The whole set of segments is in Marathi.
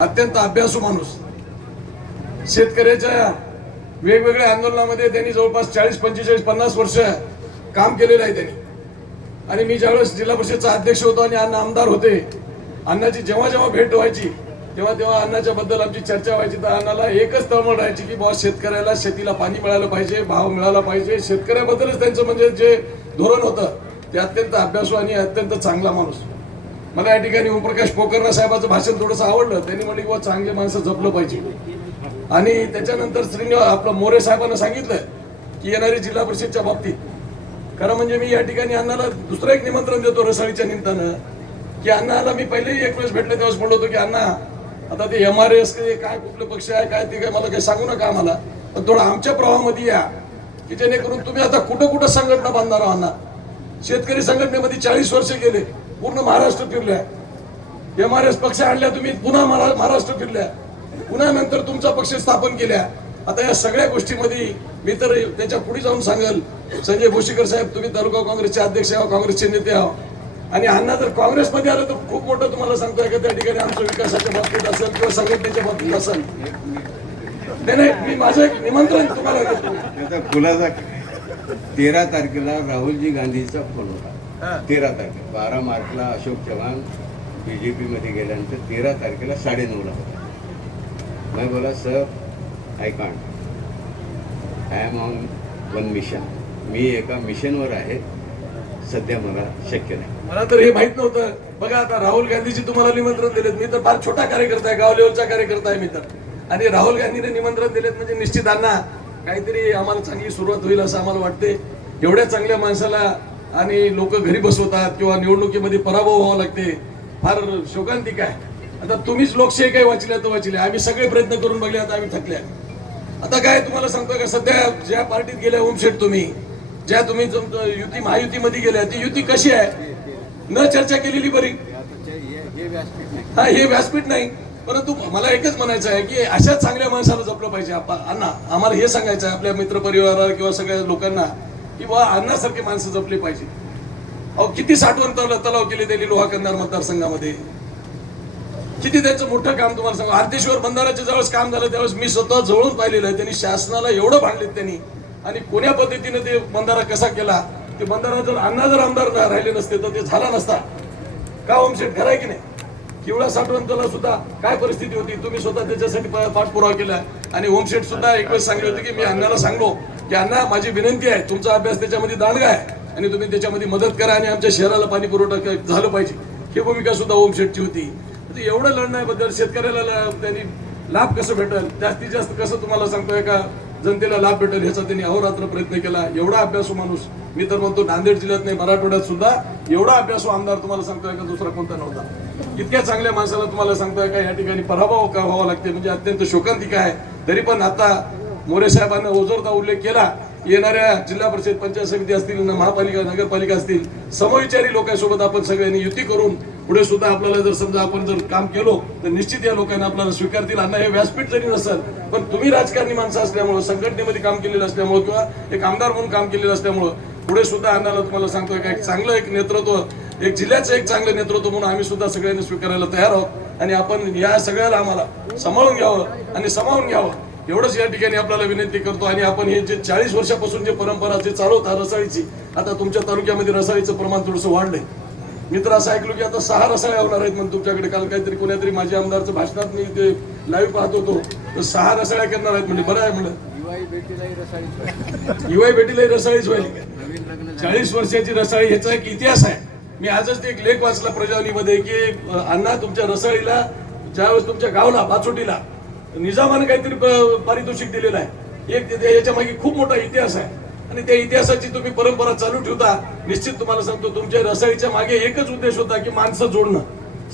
अत्यंत अभ्यासू माणूस. शेतकऱ्याच्या वेगवेगळ्या आंदोलनामध्ये त्यांनी जवळपास चाळीस पंचेचाळीस पन्नास वर्ष काम केलेलं आहे त्यांनी. आणि मी ज्यावेळेस जिल्हा परिषदचा अध्यक्ष होतो आणि अण्णा आमदार होते अण्णाची जेव्हा जेव्हा भेट व्हायची तेव्हा तेव्हा अन्नाच्या बद्दल आमची चर्चा व्हायची तर अन्नाला एकच तळमळ राहायची की बॉ शेतकऱ्याला शेतीला पाणी मिळालं पाहिजे भाव मिळाला पाहिजे. शेतकऱ्याबद्दलच त्यांचं म्हणजे जे धोरण होतं ते अत्यंत अभ्यासू आणि अत्यंत चांगला माणूस. मला या ठिकाणी ओमप्रकाश पोकर्णा साहेबाचं भाषण थोडंसं आवडलं. त्यांनी म्हणले की चांगले माणसं जपलं पाहिजे. आणि त्याच्यानंतर श्रीनिवास आपलं मोरे साहेबांना सांगितलं की येणारी जिल्हा परिषदच्या बाबतीत. खरं म्हणजे मी या ठिकाणी अण्णाला दुसरं एक निमंत्रण देतो रसाळीच्या निमित्तानं की अण्णाला मी पहिलेही एक वेळेस भेटले तेव्हाच बोललो होतो की अण्णा आता ते एम आर एस काय कुठले पक्ष आहे काय ते काय मला काही सांगू नका आम्हाला पण थोडं आमच्या प्रवाहामध्ये या की जेणेकरून तुम्ही आता कुठं कुठं संघटना बांधणार आहो अण्णा? शेतकरी संघटनेमध्ये चाळीस वर्ष गेले पूर्ण महाराष्ट्र फिरल्या. एम आर एस पक्ष आणल्या तुम्ही पुन्हा महाराष्ट्र फिरल्या. पुन्हा नंतर तुमचा पक्ष स्थापन केल्या. आता या सगळ्या गोष्टीमध्ये मी तर त्याच्या पुढे जाऊन सांगेल. संजय भोशीकर साहेब तुम्ही तालुका काँग्रेसचे अध्यक्ष आहो काँग्रेसचे नेते आहो आणि अण्णा जर काँग्रेसमध्ये आलं तर खूप मोठं तुम्हाला सांगतोय का त्या ठिकाणी आमच्या विकासाच्या बाबतीत असेल किंवा संघटनेच्या बाबतीत असेल. नाही नाही मी माझं एक निमंत्रण तुम्हाला देतो. खुलासा तेरा तारखेला राहुलजी गांधीचा फोन होता. तेरा तारखेला. बारा मार्चला अशोक चव्हाण बीजेपी मध्ये गेल्यानंतर तेरा तारखेला साडेनऊला होता. मैं बोला sir I can't I am on one mission मी एका मिशनवर आहे. सध्या मला शक्य नाही. मला तर हे माहीत नव्हतं. बघा आता राहुल गांधीची तुम्हाला निमंत्रण दिलेत. मी तर फार छोटा कार्यकर्ता आहे गाव लेवलचा कार्यकर्ता आहे मी तर. आणि राहुल गांधीने निमंत्रण दिलेत म्हणजे निश्चित अण्णा काहीतरी आम्हाला चांगली सुरुवात होईल असं आम्हाला वाटते एवढ्या चांगल्या माणसाला आणि लोक घरी बसवतात किंवा निवडणुकीमध्ये पराभव व्हावा लागते. फार शोकांतिक आहे. आता तुम्हीच लोकशाही काही वाचल्या तर वाचल्या आम्ही सगळे प्रयत्न करून बघले आता आम्ही थकल्या आता काय तुम्हाला सांगतो का? सध्या ज्या पार्टीत गेल्या ओमशेट तुम्ही ज्या तुम्ही युती महायुतीमध्ये गेल्या ती युती कशी आहे? न चर्चा केलेली बरी. हा हे व्यासपीठ नाही. परंतु मला एकच म्हणायचं आहे की अशा चांगल्या माणसाला जपलं पाहिजे. अण्णा आम्हाला हे सांगायचं आहे आपल्या मित्रपरिवाराला किंवा सगळ्या लोकांना की बाबा अन्नासारखे माणसं जपली पाहिजे. अहो किती साठवण तलाव तलाव केले त्यांनी लोहा कंधार मतदारसंघामध्ये? किती त्यांचं मोठं काम तुम्हाला सांगू? आरतेश्वर बंधाराच्या ज्यावेळेस काम झालं त्यावेळेस मी स्वतः जवळून पाहिलेलं आहे. त्यांनी शासनाला एवढं भांडलेत त्यांनी. आणि कोण्या पद्धतीने ते बंधारा कसा केला? ते बंधारा जर अण्णा जर आमदार राहिले नसते तर ते झाला नसता. का हो, ओमशेट खरं आहे की नाही? किवळा साठवंतला सुद्धा काय परिस्थिती होती? तुम्ही स्वतः त्याच्यासाठी पाठपुरावा केला. आणि ओमशेठ सुद्धा एक वेळेस सांगले होते की मी अण्णाला सांगलो. त्यांना माझी विनंती आहे तुमचा अभ्यास त्याच्यामध्ये दांडगा आहे आणि तुम्ही त्याच्यामध्ये मदत करा आणि आमच्या शहराला पाणी पुरवठा झालं पाहिजे. ही भूमिका सुद्धा ओमशेटची होती. म्हणजे एवढं लढण्याबद्दल शेतकऱ्याला त्यांनी लाभ कसं भेटेल जास्तीत जास्त कसं तुम्हाला सांगतोय का जनतेला लाभ भेटेल ह्याचा त्यांनी अहोरात्र प्रयत्न केला. एवढा अभ्यासू माणूस मी तर म्हणतो नांदेड जिल्ह्यात नाही मराठवाड्यात सुद्धा एवढा अभ्यासू आमदार तुम्हाला सांगतोय का दुसरा कोणता नव्हता. इतक्या चांगल्या माणसाला तुम्हाला सांगतोय का या ठिकाणी पराभव का व्हावा लागते म्हणजे अत्यंत शोकांतिका आहे. तरी पण आता मोरे साहेबांना ओझरता उल्लेख केला. येणाऱ्या जिल्हा परिषद पंचायत समिती असतील ना महापालिका नगरपालिका असतील समविचारी लोकांसोबत आपण सगळ्यांनी युती करून पुढे सुद्धा आपल्याला जर समजा आपण जर काम केलो तर निश्चित या लोकांना आपल्याला स्वीकारतील. अण्णा हे व्यासपीठ जरी नसेल पण तुम्ही राजकारणी माणसं असल्यामुळं संघटनेमध्ये काम केलेलं असल्यामुळं किंवा एक आमदार म्हणून काम केलेलं असल्यामुळं पुढे सुद्धा अण्णाला तुम्हाला सांगतोय का एक चांगलं एक नेतृत्व एक जिल्ह्याचं एक चांगलं नेतृत्व म्हणून आम्ही सुद्धा सगळ्यांनी स्वीकारायला तयार आहोत. आणि आपण या सगळ्याला आम्हाला सांभाळून घ्यावं आणि समावून घ्यावं. एवढंच या ठिकाणी आपल्याला विनंती करतो आणि आपण हे जे चाळीस वर्षापासून जे परंपरा जे चालवता रसाळीची आता तुमच्या तालुक्यामध्ये रसाळीचं प्रमाण थोडंसं वाढलंय. मी तर असं ऐकलो की आता सहा रसाळ्या होणार आहेत म्हणून तुमच्याकडे काल काहीतरी कोणीतरी माझ्या आमदारचं भाषणात मी ते लाईव्ह पाहत होतो. तर सहा रसाळ्या करणार आहेत म्हणजे बरं आहे म्हणलं. दिवाळी भेटीलाही रसाळीच युवाई भेटीला रसाळीच व्हायली चाळीस वर्षाची रसाळी ह्याचा एक इतिहास आहे. मी आजच ते एक लेख वाचला प्रजावलीमध्ये की अण्णा तुमच्या रसाळीला ज्यावेळेस तुमच्या गावला पाचोटीला निजामाने काहीतरी पारितोषिक दिलेलं आहे. एक ते- याच्या मागे खूप मोठा इतिहास आहे. आणि त्या इतिहासाची तुम्ही परंपरा चालू ठेवता निश्चित तुम्हाला सांगतो तुमच्या रसाळीच्या मागे एकच उद्देश होता की माणसं जोडणं.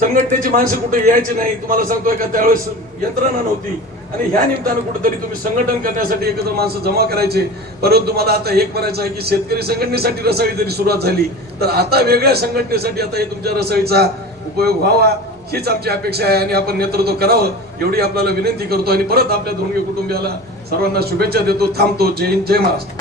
संघटनेची माणसं कुठे यायची नाही तुम्हाला सांगतोय का त्यावेळेस यंत्रणा नव्हती. आणि ह्या निमित्तानं कुठेतरी तुम्ही संघटन करण्यासाठी एकत्र माणसं जमा करायचे. परंतु मला आता एक म्हणायचं आहे की शेतकरी संघटनेसाठी रसाळी जरी सुरुवात झाली तर आता वेगळ्या संघटनेसाठी आता हे तुमच्या रसाळीचा उपयोग व्हावा. हीच आमची अपेक्षा आहे आणि आपण नेतृत्व करावं. एवढी आपल्याला विनंती करतो आणि परत आपल्या धोंडगे कुटुंबियाला सर्वांना शुभेच्छा देतो. थांबतो. जय हिंद जय महाराष्ट्र.